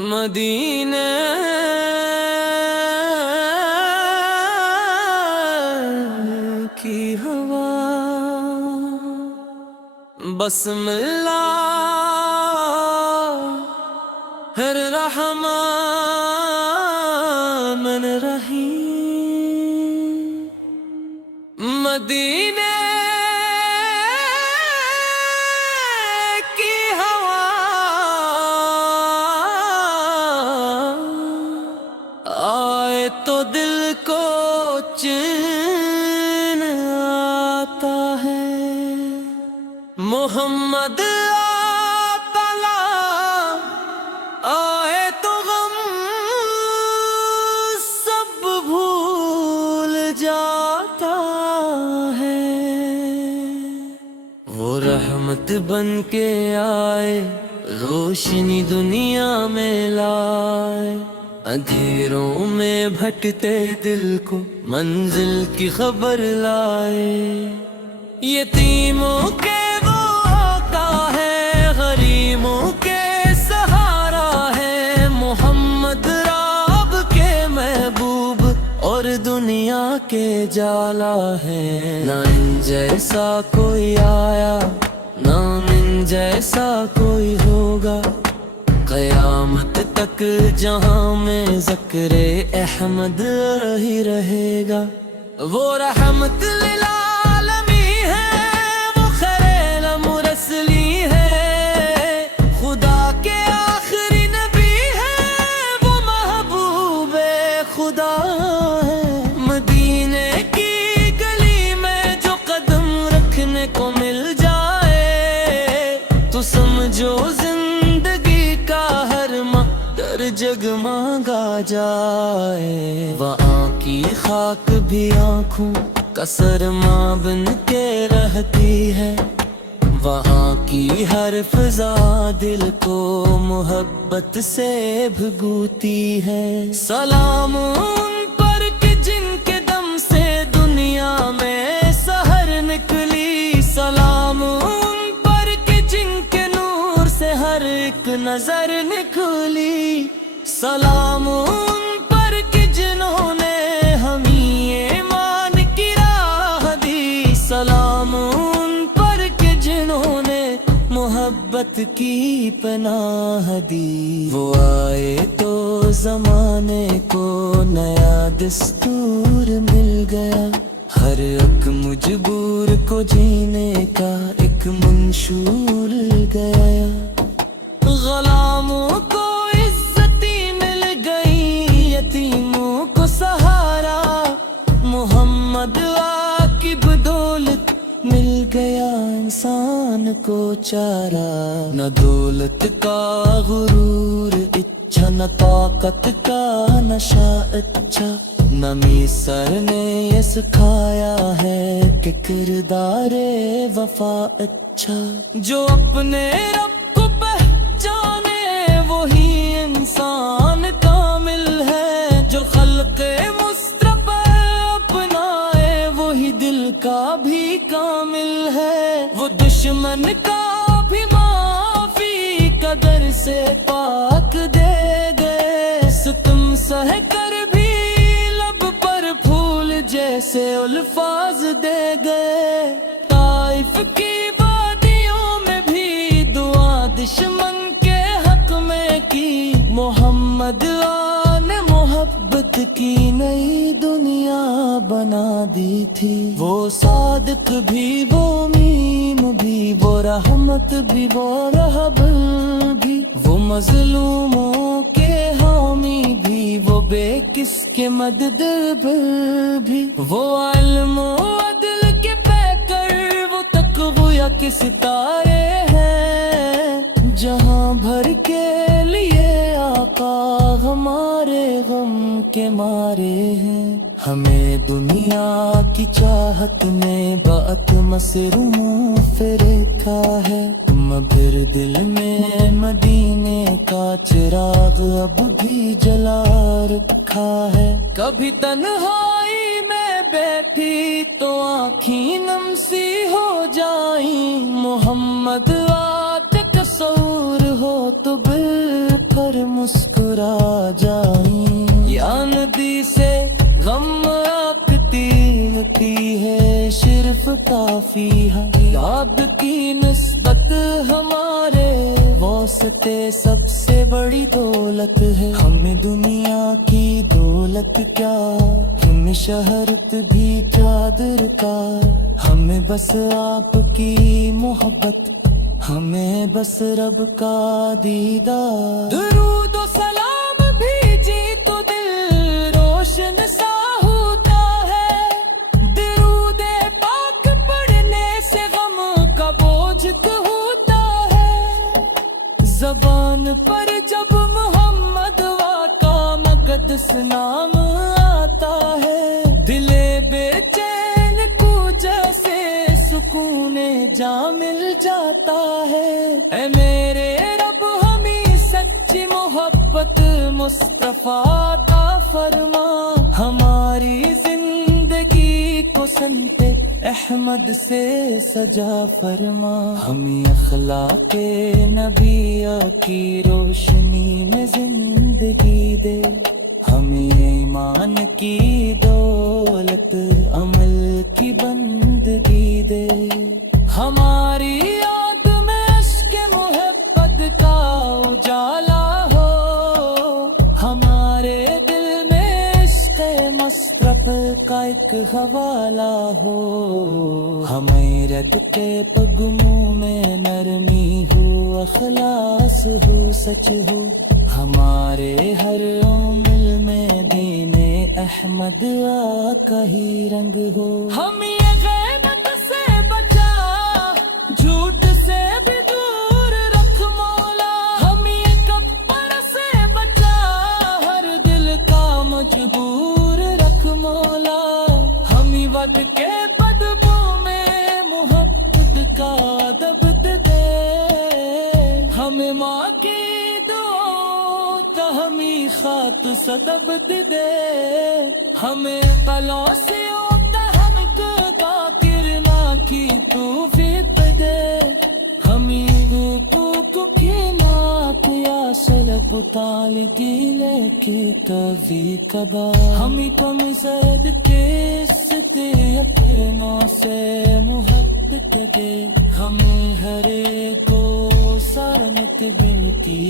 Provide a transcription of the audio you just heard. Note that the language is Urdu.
مدینے کی ہوا بسم اللہ الرحمن الرحیم مدینے کی ہوا آئے تو دل کو چین آتا ہے محمد آئے تو غم سب بھول جاتا ہے وہ رحمت بن کے آئے روشنی دنیا میں لائے اندھیروں میں بھٹکتے دل کو منزل کی خبر لائے یتیموں کے وہ آقا ہے غریبوں کے سہارا ہے محمد رب کے محبوب اور دنیا کے جالا ہے نہ ان جیسا کوئی آیا نہ ان جیسا کوئی ہوگا قیامت تک جہاں میں ذکر احمد ہی رہے گا وہ رحمت للعالمی ہے وہ خیر مرسلی ہے خدا کے آخری نبی ہے وہ محبوب خدا ہے مدینے کی گلی میں جو قدم رکھنے کو مل جائے تو سمجھو جگمگا جائے وہاں کی خاک بھی آنکھوں کا سرما بن کے رہتی ہے وہاں کی ہر فضا دل کو محبت سے بھگوتی ہے سلام ان پر کہ جن کے دم سے دنیا میں سحر نکلی سلام ان پر کہ جن کے نور سے ہر ایک نظر نکلی سلام ان پر کہ جنہوں نے ہمیں ایمان کی راہ دی سلام ان پر کہ جنہوں نے محبت کی پناہ دی وہ آئے تو زمانے کو نیا دستور مل گیا ہر ایک مجبور کو جینے کا ایک منشور گیا غلاموں کو یتیموں کو سہارا محمد کی بدولت مل گیا انسان کو چارہ نہ دولت کا غرور اچھا نہ طاقت کا نشہ اچھا نہ میسر نے یہ سکھایا ہے کہ کردار وفا اچھا جو اپنے رب کو پہچانے وہی انسان کامل ہے جو خلق مصطفی اپنائے وہی دل کا بھی کامل ہے وہ دشمن کا بھی معافی قدر سے پاک دے گئے ستم سہ کر بھی لب پر پھول جیسے الفاظ دے گئے طائف کی وادیوں میں بھی دعا دشمن کے حق میں کی محمد نے محبت کی نئی دنیا بنا دی تھی وہ صادق بھی وہ میم بھی وہ رحمت بھی وہ رہب بھی وہ مظلوموں کے حامی بھی وہ بے کس کے مدد بھی وہ علم و عدل کے پیکر وہ تقوی کے ستارے ہیں جہاں بھر کے لیے آقا ہمارے غم کے مارے ہیں ہمیں دنیا کی چاہت میں بات مسروم رکھا ہے مگر دل میں مدینے کا چراغ اب بھی جلا رکھا ہے. کبھی تنہائی میں بیٹھی تو آنکھیں نم سی ہو جائیں. محمد آتے تصور ہو تو بل پر مسکرا جائیں. یا ندی سے غم آپتی ہوتی ہے صرف کافی ہے. یاد کی نسبت ہمارے واسطے سب سے بڑی دولت ہے. ہمیں دنیا کی دولت کیا، ہمیں شہرت بھی کیا درکار. ہمیں بس آپ کی محبت، ہمیں بس رب کا دیدار. درود و سلام بھیجی تو دل روشن سا ہوتا ہے. درود پاک پڑھنے سے غم کا بوجھ ہوتا ہے. زبان پر جب محمد کا مقدس نام آتا ہے، دل بے چین کو جیسے سکون جا مل جاتا ہے. اے میرے رب ہمیں سچی محبت مصطفیٰ عطا فرما. ہماری زندگی کو سنت احمد سے سجا فرما. ہمیں اخلاق نبی کی روشنی میں زندگی دے. ہمیں ایمان کی دولت عمل کی بندگی دے. ہماری یاد میں عشق محبت کا اجالا ہو. ہمارے دل میں عشق مصطفیٰ کا ایک حوالہ ہو. ہمیں رد کے پگموں میں نرمی ہو، اخلاص ہو، سچ ہو. ہمارے ہر عمل میں دین احمد آقا ہی رنگ ہو. ہم یہ غیبت سے بچا، جھوٹ سے بھی دور رکھ مولا. ہم یہ کبر سے بچا، ہر دل کا مجبور رکھ مولا. ہم ود کے بدبو میں محبت کا ادب دے. ہمیں ماں کی ہمیں خات سدب دے. ہمیں قلوں سے تحمد کا کرنا کی توفیق دے. ہمیں روکو کھیلا پیا سلب تال گیلے کی کبھی کبھار. ہمیں کم زد کے ستے اپنوں سے محبت دے. ہمیں ہر کو سارنت ملتی